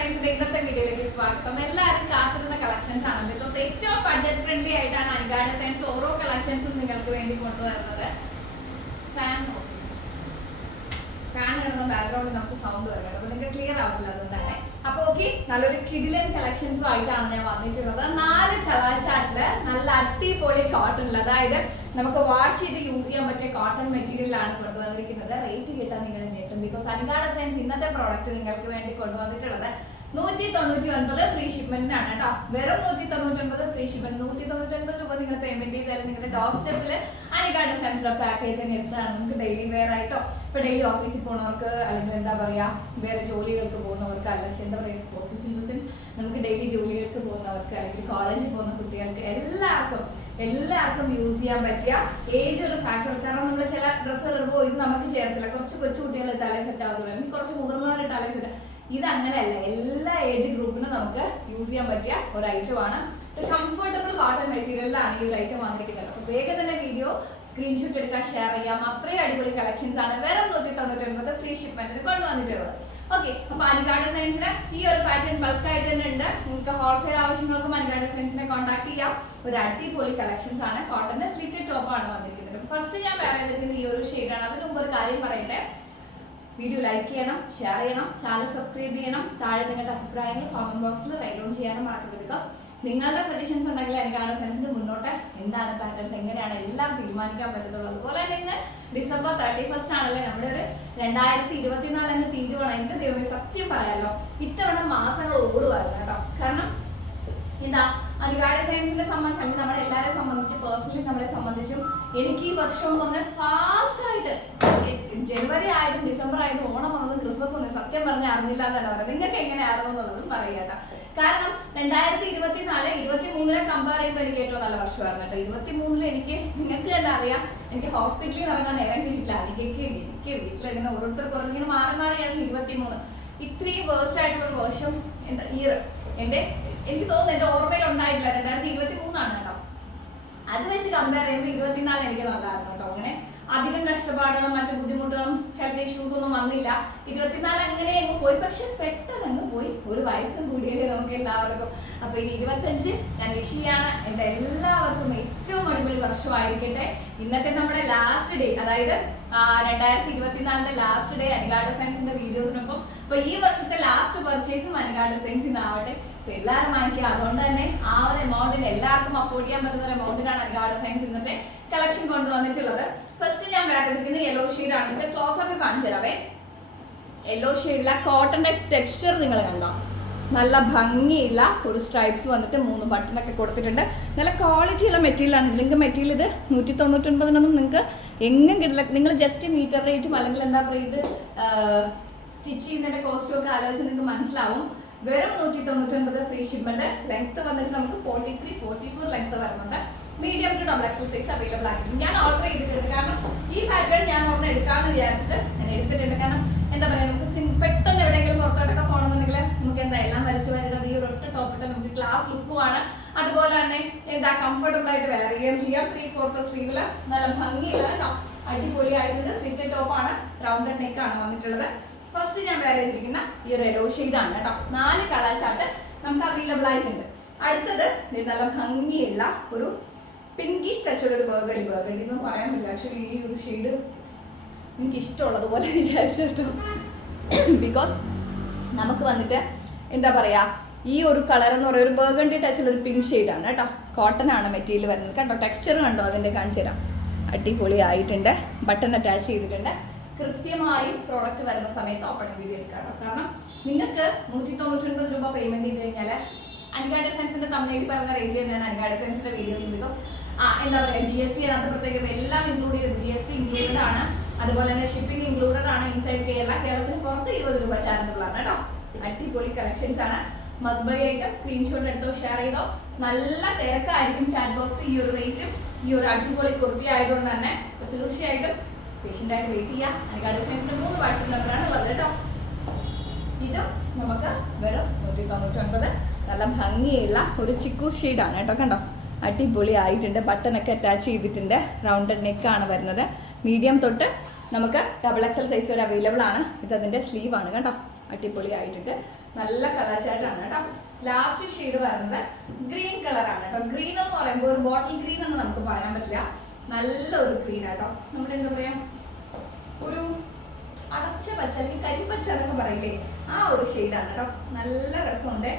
സയൻസിന്റെ ഇന്നത്തെ വീഡിയോയിലേക്ക് സ്വാഗതം. എല്ലാവരും കാത്തിരുന്ന കളക്ഷൻസ് ആണ്. ബിക്കോസ് ഏറ്റവും ബഡ്ജറ്റ് ഫ്രണ്ട്ലി ആയിട്ടാണ് അൻഗാർഡ് സയൻസ് ഓരോ കളക്ഷൻസും നിങ്ങൾക്ക് വേണ്ടി കൊണ്ടുവരുന്നത്. ഫാൻ കിടന്ന ബാക്ക്ഗ്രൗണ്ടിൽ നമുക്ക് സൗണ്ട് വരുന്നത്, അപ്പോൾ നിങ്ങൾക്ക് ക്ലിയർ ആവില്ല, അതുകൊണ്ടാണ്. അപ്പോൾ ഓക്കെ, നല്ലൊരു കിഡിലൻ കളക്ഷൻസും ആയിട്ടാണ് ഞാൻ വന്നിട്ടുള്ളത്. 4 കളർ ചാർട്ടില് നല്ല അടിപൊളി കോട്ടണിൽ, അതായത് നമുക്ക് വാഷ് ചെയ്ത് യൂസ് ചെയ്യാൻ പറ്റിയ കോട്ടൺ മെറ്റീരിയലാണ് കൊണ്ടുവന്നിരിക്കുന്നത്. റേറ്റ് കിട്ടാൻ നിങ്ങൾ ഞെട്ടും. ബിക്കോസ് അൻഗാർഡ് സയൻസ് ഇന്നത്തെ പ്രോഡക്റ്റ് നിങ്ങൾക്ക് വേണ്ടി കൊണ്ടുവന്നിട്ടുള്ളത് 199 ഫ്രീ ഷിപ്മെന്റിനാണ് കേട്ടോ. വെറും 199 ഫ്രീ ഷിപ്മെന്റ്. 199 രൂപ നിങ്ങൾ പേയ്മെന്റ് ചെയ്താലും നിങ്ങളുടെ ഡോർ സ്റ്റെപ്പിൽ അൻഗാർഡ് സയൻസിന്റെ പാക്കേജ് തന്നെ എത്തുന്നതാണ്. നമുക്ക് ഡെയിലി വെയർ ആയിട്ടോ, ഇപ്പൊ ഡെയിലി ഓഫീസിൽ പോകുന്നവർക്ക്, അല്ലെങ്കിൽ എന്താ പറയാ വേറെ ജോലികൾക്ക് പോകുന്നവർക്ക്, അല്ലെങ്കിൽ എന്താ പറയുക ഓഫീസ് ഇൻ ദ സെൻസ് നമുക്ക് ഡെയിലി ജോലികൾക്ക് പോകുന്നവർക്ക്, അല്ലെങ്കിൽ കോളേജിൽ പോകുന്ന കുട്ടികൾക്ക് എല്ലാവർക്കും യൂസ് ചെയ്യാൻ പറ്റിയ ഏജ് ഒരു ഫാക്ടർ. കാരണം നമ്മൾ ചില ഡ്രസ്സുകൾ ഇടുമ്പോൾ ഇത് നമുക്ക് ചേർത്തില്ല, കുറച്ച് കൊച്ചു കുട്ടികൾ ഇട്ടാലേ സെറ്റ് ആവുള്ളൂ, അല്ലെങ്കിൽ കുറച്ച് മുതിർന്നവർ ഇട്ടാലേ സെറ്റ്. ഇത് അങ്ങനെയല്ല, എല്ലാ ഏജ് ഗ്രൂപ്പിനും നമുക്ക് യൂസ് ചെയ്യാൻ പറ്റിയ ഒരു ഐറ്റമാണ്. ഒരു കംഫർട്ടബിൾ കോട്ടൺ മെറ്റീരിയലിലാണ് ഈ ഒരു ഐറ്റം വന്നിരിക്കുന്നത്. അപ്പോൾ വേഗം തന്നെ വീഡിയോ സ്ക്രീൻഷോട്ട് എടുക്കാൻ ഷെയർ ചെയ്യാം. അത്രയും അടിപൊളി കളക്ഷൻസ് ആണ് വെറും 199 ഫ്രീ ഷിപ്മെന്റിന് കൊണ്ടുവന്നിട്ടുള്ളത്. ഓക്കെ, അപ്പൊ അൻഗാർഡ് സയൻസിന് ഈ ഒരു പാറ്റേൺ ബൾക്കായിട്ട് തന്നെ ഉണ്ട്. നിങ്ങൾക്ക് ഹോൾസെയിൽ ആവശ്യങ്ങൾക്കും അൻഗാർഡ് സയൻസിനെ കോൺടാക്ട് ചെയ്യാം. ഒരു അടിപൊളി കളക്ഷൻസ് ആണ്. കോട്ടന്റെ സ്ലിറ്റഡ് ടോപ്പ് ആണ് വന്നിരിക്കുന്നത്. ഫസ്റ്റ് ഞാൻ വേറെ ചെയ്തിരിക്കുന്ന ഈ ഒരു ഷെയ്ഡാണ്. അതിന് മുമ്പ് ഒരു കാര്യം പറയട്ടെ, വീഡിയോ ലൈക്ക് ചെയ്യണം, ഷെയർ ചെയ്യണം, ചാനൽ സബ്സ്ക്രൈബ് ചെയ്യണം. താഴെ നിങ്ങളുടെ അഭിപ്രായങ്ങൾ കമന്റ് ബോക്സിൽ റൈറ്റ് ഡൗൺ ചെയ്യാനും മറക്കരുത്. ബിക്കോസ് നിങ്ങളുടെ സജഷൻസ് ഉണ്ടെങ്കിൽ അൻഗാർഡ് സയൻസിന് മുന്നോട്ട് എന്താണ് പാറ്റേൺസ്, എങ്ങനെയാണ് എല്ലാം തീരുമാനിക്കാൻ പറ്റത്തുള്ളൂ. അതുപോലെ തന്നെ ഇന്ന് ഡിസംബർ 31 ആണല്ലേ, നമ്മുടെ ഒരു 2024 എന്ന് തീരുവാണ്. എന്റെ ദൈവമേ, സത്യം പറയാലോ ഇത്തവണ മാസങ്ങൾ ഓടുവായിരുന്നു കേട്ടോ. കാരണം എന്താ, അൻഗാർഡ് സയൻസിനെ സംബന്ധിച്ച്, അല്ലെങ്കിൽ നമ്മളെ എല്ലാവരെയും സംബന്ധിച്ച്, പേഴ്സണലി നമ്മളെ സംബന്ധിച്ചും എനിക്ക് ഈ വർഷം എന്ന് പറഞ്ഞാൽ ഫാസ്റ്റ് ആയിട്ട് ജനുവരി ആയതും ഡിസംബർ ആയതും ഓണം വന്നതും ക്രിസ്മസ് വന്നതും സത്യം പറഞ്ഞാൽ അറിഞ്ഞില്ല എന്നല്ല പറയുന്നത്. നിങ്ങൾക്ക് എങ്ങനെയായിരുന്നു എന്നുള്ളതും പറയുക. കാരണം 2024 23 കമ്പയർ ചെയ്യുമ്പോൾ എനിക്ക് ഏറ്റവും നല്ല വർഷമായിരുന്നു കേട്ടോ. 23 എനിക്ക് നിങ്ങൾക്ക് തന്നെ അറിയാം, എനിക്ക് ഹോസ്പിറ്റലിൽ ഇറങ്ങാൻ നേരം കിട്ടിയില്ല. എനിക്ക് വീട്ടിലിങ്ങനെ ഓരോരുത്തർക്ക് ഇങ്ങനെ മാറിയായിരുന്നു 23. ഇത്രയും വേഴ്സ്റ്റ് ആയിട്ടുള്ള ഒരു വർഷം എന്താ ഇയർ എനിക്ക് തോന്നുന്നു എന്റെ ഓർമ്മയിൽ ഉണ്ടായിട്ടില്ല. 2023 കേട്ടോ. അത് വെച്ച് കമ്പയർ ചെയ്യുമ്പോൾ 24 എനിക്ക് നല്ലതായിരുന്നു കേട്ടോ. അങ്ങനെ അധികം കഷ്ടപ്പാടുകളും മറ്റു ബുദ്ധിമുട്ടുകളും ഹെൽത്ത് ഇഷ്യൂസ് ഒന്നും വന്നില്ല. 24 അങ്ങനെ അങ്ങ് പോയി. പക്ഷെ പെട്ടെന്ന് അങ്ങ് പോയി. ഒരു വയസ്സും കൂടിയല്ലേ നമുക്ക് എല്ലാവർക്കും. അപ്പൊ ഇനി 25 ഞാൻ വിഷ് ചെയ്യാണ്. എന്റെ എല്ലാവർക്കും ഏറ്റവും അടിപൊളി വർഷമായിരിക്കട്ടെ. ഇന്നത്തെ നമ്മുടെ ലാസ്റ്റ് ഡേ, അതായത് 2024 ലാസ്റ്റ് ഡേ അൻഗാർഡ് സയൻസിന്റെ വീഡിയോസിനൊപ്പം ഇപ്പൊ ഈ വർഷത്തെ ലാസ്റ്റ് പർച്ചേസും അൻഗാർഡ് സയൻസിന് ആവട്ടെ. എല്ലാവരും വാങ്ങിക്കുക. അതുകൊണ്ട് തന്നെ ആ ഒരു എമൗണ്ടിന് എല്ലാവർക്കും അഫോർഡ് ചെയ്യാൻ പറ്റുന്ന ഒരു എമൗണ്ടിനാണ് അൻഗാർഡ് സയൻസ് ഇന്നത്തെ കളക്ഷൻ കൊണ്ടുവന്നിട്ടുള്ളത്. ഫസ്റ്റ് ഞാൻ വേറെ എടുക്കുന്നത് യെല്ലോ ഷെയ്ഡ് ആണ്. ഇതിന്റെ ക്ലോസപ്പ് കാണിച്ചു തരാവേ. യെല്ലോ ഷെയ്ഡിലെ കോട്ടന്റെ ടെക്സ്ചർ നിങ്ങൾ കണ്ടോ, നല്ല ഭംഗിയുള്ള ഒരു സ്ട്രൈപ്സ് വന്നിട്ട് 3 ബട്ടണൊക്കെ കൊടുത്തിട്ടുണ്ട്. നല്ല ക്വാളിറ്റിയുള്ള മെറ്റീരിയൽ ആണ്. നിങ്ങൾക്ക് മെറ്റീരിയൽ ഇത് 199 നിങ്ങൾക്ക് എങ്ങും കിട്ടില്ല. നിങ്ങൾ ജസ്റ്റ് മീറ്റർ റേറ്റും അല്ലെങ്കിൽ എന്താ പറയുക ഇത് സ്റ്റിച്ച് ചെയ്യുന്നതിന്റെ കോസ്റ്റും ഒക്കെ ആലോചിച്ച് നിങ്ങൾക്ക് മനസ്സിലാവും. വെറും 199 ഫ്രീ ഷിപ്മെന്റ്. ലെങ്ത് വന്നിട്ട് നമുക്ക് 43, 44 ലെങ്ത് വരുന്നുണ്ട്. Medium to double XL size available ആക്കിയിട്ടുണ്ട്. ഞാൻ ഓർഡർ ചെയ്തിട്ടുണ്ട്. കാരണം ഈ പാറ്റേൺ ഞാൻ ഒരെണ്ണം എടുക്കാമെന്ന് വിചാരിച്ചിട്ട് ഞാൻ എടുത്തിട്ടുണ്ട്. കാരണം എന്താ പറയുക, നമുക്ക് പെട്ടെന്ന് എവിടെയെങ്കിലും പുറത്തോട്ടൊക്കെ പോകണമെന്നുണ്ടെങ്കിൽ നമുക്ക് എന്താ എല്ലാം വലിച്ചു വരേണ്ടത് ഈ ഒരൊറ്റ ടോപ്പിട്ട് നമുക്ക് ക്ലാസ് ലുക്കുമാണ്. അതുപോലെ തന്നെ എന്താ കംഫർട്ടബിൾ ആയിട്ട് വെയർ ചെയ്യുകയും ചെയ്യാം. 3/4 സ്ലീവില് നല്ല ഭംഗിയുള്ള അടിപൊളിയായിട്ടുണ്ട്. സ്ലിറ്റഡ് ടോപ്പാണ്, റൗണ്ടഡ് നെക്ക് ആണ് വന്നിട്ടുള്ളത്. ഫസ്റ്റ് ഞാൻ വേറെ ചെയ്തിരിക്കുന്ന ഈ ഒരു യെല്ലോ ഷെയ്ഡ് ആണ് കേട്ടോ. 4 കളർ ചാർട്ട് നമുക്ക് അവൈലബിൾ ആയിട്ടുണ്ട്. അടുത്തത് നല്ല ഭംഗിയുള്ള ഒരു പിങ്കിഷ് ടച്ചുള്ള ഒരു ബർഗണ്ടി എന്ന് പറയാൻ പറ്റില്ല. ആക്ച്വലി ഈ ഒരു ഷെയ്ഡ് എനിക്ക് ഇഷ്ടമുള്ളതുപോലെ വിചാരിച്ചു കേട്ടോ. ബിക്കോസ് നമുക്ക് വന്നിട്ട് എന്താ പറയാ, ഈ ഒരു കളർ എന്ന് പറയുന്ന ഒരു ബർഗണ്ടി ടച്ചുള്ള ഒരു പിങ്ക് ഷെയ്ഡാണ് കേട്ടോ. കോട്ടൺ ആണ് മെറ്റീരിയൽ വരുന്നത് കേട്ടോ. ടെക്സ്ചർ കണ്ടോ, അതിൻ്റെ കാണിച്ചു തരാം. അടിപൊളി ആയിട്ടുണ്ട്. ബട്ടൺ അറ്റാച്ച് ചെയ്തിട്ടുണ്ട്. കൃത്യമായും പ്രോഡക്റ്റ് വരുന്ന സമയത്ത് ഓപ്പണിംഗ് വീഡിയോ എടുക്കാറ്. കാരണം നിങ്ങൾക്ക് 199 രൂപ പേയ്മെന്റ് ചെയ്ത് കഴിഞ്ഞാൽ അൻഗാർഡ് സയൻസിന്റെ തമിഴിൽ പറയുന്ന റേറ്റ് തന്നെയാണ് അൻഗാർഡ് സയൻസിന്റെ വീഡിയോസ്. ബിക്കോസ് എന്താ പറയുക, GST അതിനകത്ത് പ്രത്യേകം എല്ലാം ഇൻക്ലൂഡ് ചെയ്ത് GST ഇൻക്ലൂഡഡ് ആണ്. അതുപോലെ തന്നെ ഷിപ്പിംഗ് ഇൻക്ലൂഡഡ് ആണ്. ഇൻസൈഡ് കേരളത്തിന് പുറത്ത് 20 രൂപ ചാർജബിൾ ആണ് കേട്ടോ. അടിപൊളി കളക്ഷൻസ് ആണ്. Must by item. സ്ക്രീൻഷോട്ട് എടുത്തോ, ഷെയർ ചെയ്തോ. നല്ല തിരക്കായിരിക്കും ചാറ്റ് ബോക്സ്. ഈ ഒരു റേറ്റും ഈ ഒരു അടിപൊളി കുർത്തി ആയതുകൊണ്ട് തന്നെ തീർച്ചയായിട്ടും പേഷ്യൻ്റ് ആയിട്ട് വെയിറ്റ് ചെയ്യുക. അൻഗാർഡ് സയൻസിന്റെ 3 വാട്സ്ആപ്പ് നമ്പറാണ് ഉള്ളത് കേട്ടോ. ഇതും നമുക്ക് വെറും 199. നല്ല ഭംഗിയുള്ള ഒരു ചിക്കു ഷെയ്ഡാണ് കേട്ടോ. കണ്ടോ, അടിപൊളി ആയിട്ടുണ്ട്. ബട്ടണൊക്കെ അറ്റാച്ച് ചെയ്തിട്ടുണ്ട്. റൗണ്ടഡ് നെക്കാണ് വരുന്നത്. മീഡിയം തൊട്ട് നമുക്ക് ഡബിൾ എക്സൽ സൈസ് വരെ അവൈലബിൾ ആണ്. ഇത് അതിൻ്റെ സ്ലീവാണ് കേട്ടോ. അടിപൊളിയായിട്ടുണ്ട്. നല്ല കളർ ചാർട്ടാണ് കേട്ടോ. ലാസ്റ്റ് ഷെയ്ഡ് വരുന്നത് ഗ്രീൻ കളറാണ് കേട്ടോ. ഗ്രീൻ എന്ന് പറയുമ്പോൾ ഒരു ബോട്ടിൽ ഗ്രീൻ എന്ന് നമുക്ക് പറയാൻ പറ്റില്ല, നല്ലൊരു ഗ്രീൻ ആട്ടോ. നമ്മുടെ എന്താ പറയാ, ഒരു അടച്ച പച്ച അല്ലെങ്കിൽ കരിപ്പച്ച എന്നൊക്കെ പറയില്ലേ, ആ ഒരു ഷെയ്ഡാണ് കേട്ടോ. നല്ല രസമുണ്ട്.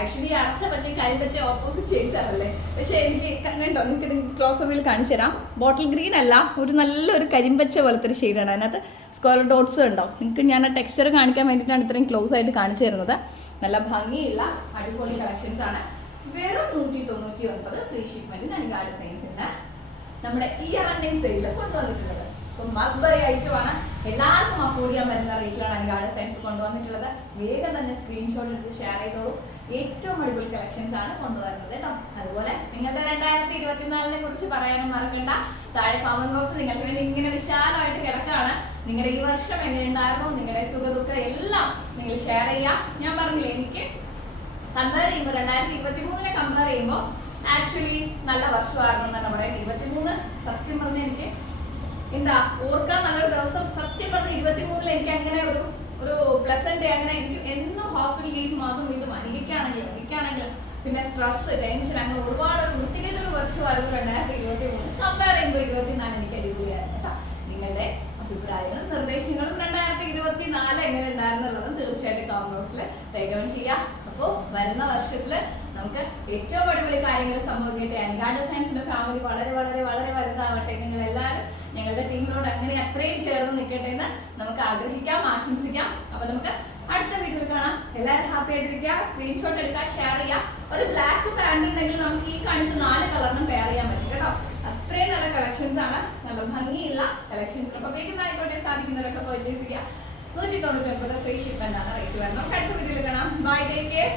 ആക്ച്വലി അടച്ച പച്ചയും കരിപ്പച്ച ഓപ്പോസിറ്റ് ഷെയ്ഡ്സ് ആണല്ലേ, പക്ഷെ എനിക്ക് കണ്ടോ, നിങ്ങൾക്ക് ക്ലോസ് അപ്പിൽ കാണിച്ചു തരാം. ബോട്ടിൽ ഗ്രീൻ അല്ല, ഒരു നല്ലൊരു കരിമ്പച്ച പോലത്തെ ഒരു ഷെയ്ഡാണ്. അതിനകത്ത് സ്ക്വയർ ഡോട്ട്സ് ഉണ്ടോ. നിങ്ങൾക്ക് ഞാൻ ആ ടെക്സ്ചർ കാണിക്കാൻ വേണ്ടിയിട്ടാണ് ഇത്രയും ക്ലോസ് ആയിട്ട് കാണിച്ചു തരുന്നത്. നല്ല ഭംഗിയുള്ള അടിപൊളി കളക്ഷൻസ് ആണ്. വെറും 199 ഫ്രീ ഷിപ്മെന്റിന് അനികാ ഡിസൈൻസിന്റെ നമ്മുടെ ഇയർ എൻഡിങ് സെയിലിൽ കൊണ്ടുവന്നിട്ടുള്ളത്. അപ്പം മസ്റ്റ് ബൈ ഐറ്റം ആണ്, എല്ലാവർക്കും അഫോർഡ് ചെയ്യാൻ പറ്റുന്ന റേറ്റിലാണ് അനികാ ഡിസൈൻസ് കൊണ്ടുവന്നിട്ടുള്ളത്. വേഗം തന്നെ സ്ക്രീൻഷോട്ട് എടുത്ത് ഷെയർ ചെയ്തോളൂ. ഏറ്റവും അടിപൊളി കളക്ഷൻസ് ആണ് കൊണ്ടുവരുന്നത് കേട്ടോ. അതുപോലെ നിങ്ങളുടെ 2024 കുറിച്ച് പറയാനും മറക്കണ്ട. താഴെ കമന്റ് ബോക്സ് നിങ്ങൾക്ക് വേണ്ടി ഇങ്ങനെ വിശാലമായിട്ട് കിടക്കാണ്. നിങ്ങളുടെ ഈ വർഷം എങ്ങനെയുണ്ടായിരുന്നു, നിങ്ങളുടെ സുഖദുഃഖ എല്ലാം നിങ്ങൾ ഷെയർ ചെയ്യുക. ഞാൻ പറഞ്ഞില്ലേ, എനിക്ക് കമ്പയർ ചെയ്യുമ്പോൾ 2023 കമ്പയർ ചെയ്യുമ്പോൾ ആക്ച്വലി നല്ല വർഷമായിരുന്നു എന്നാണ് പറയാം. 23 സത്യം പറഞ്ഞാൽ എനിക്ക് എന്താ ഓർക്കാൻ നല്ലൊരു ദിവസം. സത്യം പറഞ്ഞ 23 എനിക്ക് അങ്ങനെ ഒരു പ്ലസന്റ് ഡേ അങ്ങനെ എനിക്ക് എന്നും ഹോസ്പിറ്റൽ കേസ് മാത്രം ഇത് എനിക്കാണെങ്കിൽ പിന്നെ സ്ട്രെസ് ടെൻഷൻ അങ്ങനെ ഒരുപാട് വൃത്തികേട്ടൊരു വർഷമായിരുന്നു 2023. കമ്പയർ ചെയ്യുമ്പോൾ 24 എനിക്ക് അടിപൊളിയായിരുന്നു കേട്ടോ. നിങ്ങളുടെ അഭിപ്രായങ്ങളും നിർദ്ദേശങ്ങളും 2024 എങ്ങനെ ഉണ്ടായിരുന്നുള്ളതും തീർച്ചയായിട്ടും കമന്റ് ബോക്സിൽ റൈറ്റ് ഡൗൺ ചെയ്യുക. അപ്പോൾ വരുന്ന വർഷത്തിൽ നമുക്ക് ഏറ്റവും അടിപൊളി കാര്യങ്ങൾ സംഭവിക്കട്ടെ. അനികാ ഡിസൈൻസിന്റെ ഫാമിലി വളരെ വളരെ വളരെ വലുതാവട്ടെ. നിങ്ങൾ എല്ലാവരും ഞങ്ങളുടെ ടീമിനോട് അങ്ങനെ അത്രയും ചേർന്ന് നിൽക്കട്ടെ എന്ന് നമുക്ക് ആഗ്രഹിക്കാം, ആശംസിക്കാം. അപ്പൊ നമുക്ക് അടുത്ത വീഡിയോയിൽ കാണാം. എല്ലാവരും ഹാപ്പി ആയിട്ടിരിക്കുക. സ്ക്രീൻഷോട്ട് എടുക്കുക, ഷെയർ ചെയ്യുക. ഒരു ബ്ലാക്ക് പാന്റ് ഉണ്ടെങ്കിൽ നമുക്ക് ഈ കാണിച്ച 4 കളറിനും പെയർ ചെയ്യാൻ പറ്റും കേട്ടോ. അത്രയും നല്ല കളക്ഷൻസ് ആണ്, നല്ല ഭംഗിയുള്ള കളക്ഷൻസ്. അപ്പൊ വേഗം ആയിക്കോട്ടെ, സാധിക്കുന്നവരൊക്കെ പർച്ചേസ് ചെയ്യുക. 199 ഫ്രീ ഷിപ്മെന്റ് ആണ് റേറ്റ് വരുന്നത്. നമുക്ക് അടുത്ത വീഡിയോയിൽ കാണാം. Bye, take care.